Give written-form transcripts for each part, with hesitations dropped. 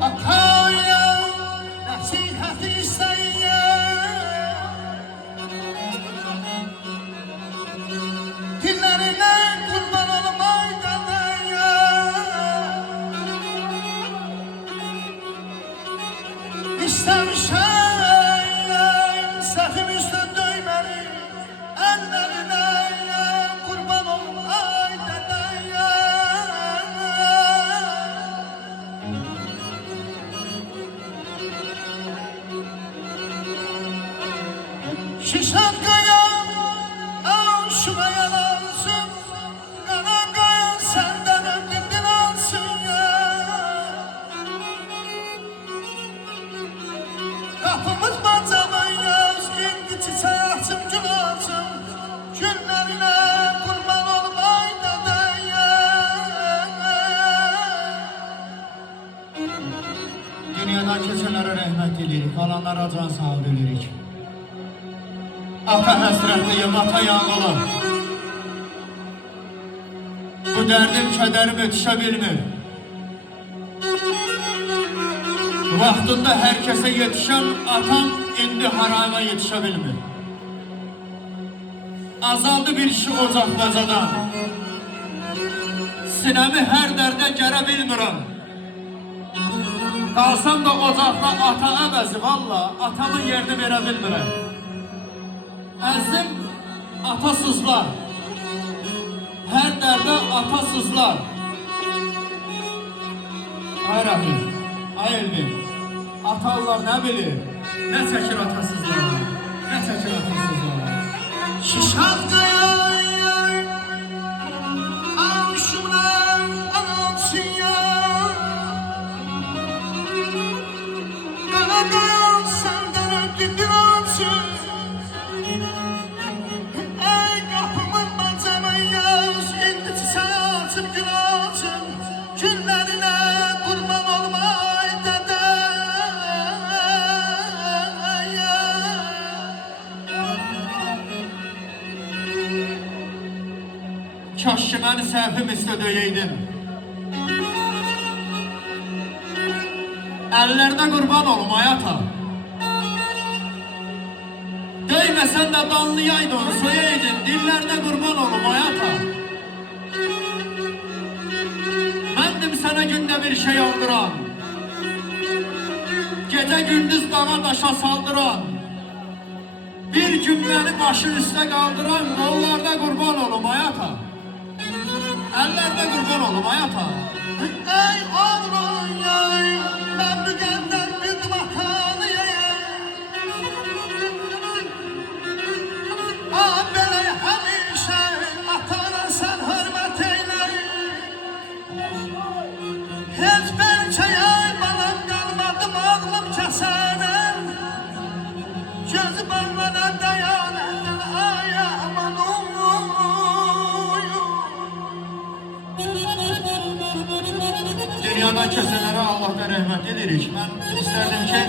Ataya nasihat isteyen dillerine kurban olmayı deneyen İstemişen sefim üstün döymeli ellerine kurban olmayı deneyen Şişan kaya aşıma yalansın Kanan kaya senden ömrümden alsın ya Kapımız bacalıyız indi çiçeği açım gül açım Günlerine kurban olmayı da Dünyadan keçenlere rəhmət edirik, qalanlara can sağ edirik. Ata həsrətliyim, ata yanğılım. Bu dərdim, kədərim ötüşə bilmir. Vaxtında hər kəsə yetişən atam indi harama yetişə bilmir. Azaldı bir kişi ocaq bacadan. Sinəmi hər dərdə gərə bilmirəm. Qalsam da ocaqda ata əvəzi, valla atamın yerini verə bilmirəm. Əzim atasızlar, hər dərdə atasızlar. Ay Rəbim, ay Elvin, atalar nə bilir, nə çəkir atasızlar, nə çəkir atasızlar. Şişan qayay, avşumlar anamsın ya. Qana qayan səndən ödüdür ansın. Günlerine kurban olmayı Kaş ki məni səhvim üstə döyəydin. Əllərinə qurban olum ay ata. Döyməsən də danlayaydın, soyaydın, dillərinə qurban olum ay ata. Sənə gündə bir şey aldıran, gecə gündüz dağa daşa saldıran, bir gün məni başın üstə qaldıran, qollarda qurban olum ay ata. Əllərdə qurban olum ay ata. Ey oğlum yay, mən müqəddər bildim atanı yayay. Belə həmişə atana sən hörmət eyləyim. Heç bəlkə yay balam qalmadım ağlım kəsənəm. Gözü bağlana dayanədən ay aman Dünyadan kəsənlərə Allah'tan rəhmət edirik. Mən istərdim ki,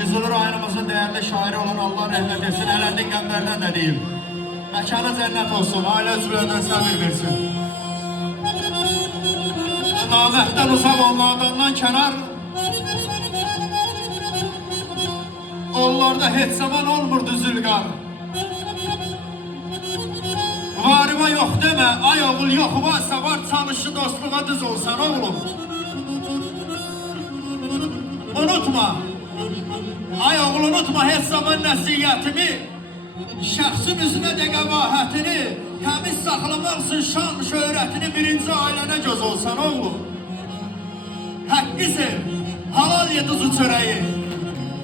Füzuli rayonumuzun dəyərli şairi olan Allah rəhmət etsin, Ələddin Qəmbərdən də deyim. Məkanı cənnət olsun, ailə üzvlərindən səbir versin. Naməhdən uzaq onlardan kənar onlarda heç zaman olmurdu zülqar. Varıma yox demə, ay oğul yox varsa var, çalışı dostluğa düz olsan oğlum. Unutma, ay oğul unutma heç zaman nəsiyyətimi, şəxsin üzünə də qəbahətini, təmiz saxlamaq üçün şan şöhrətini birinci ailənə göz olsan oğlum. Həqqi sev, halal ye duzu çörəyi,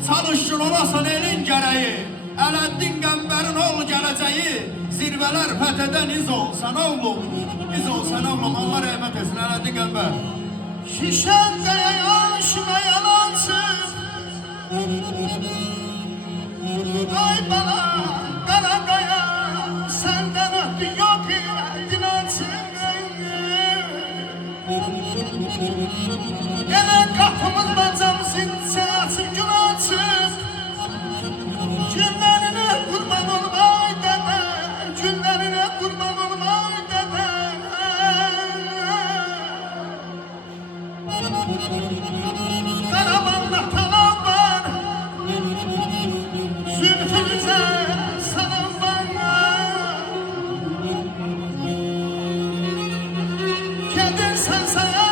çalışın olasan elin gərəyi, Ələddin Qəmbərin oğlu gələcəyi, zirvələr fəthədən iz olsan oğlum, iz olsan oğlum, Allah rəhmət etsin Ələddin Qəmbər. Şişən qayan şuna yalansın, ay bana, qana qayan, səndən öhdü yok ürədin açın. Gelen kapımız bacamızın sen açın gün açın. Günlerine kurban olmay deme, günlerine kurban olmay deme. geldin sen sen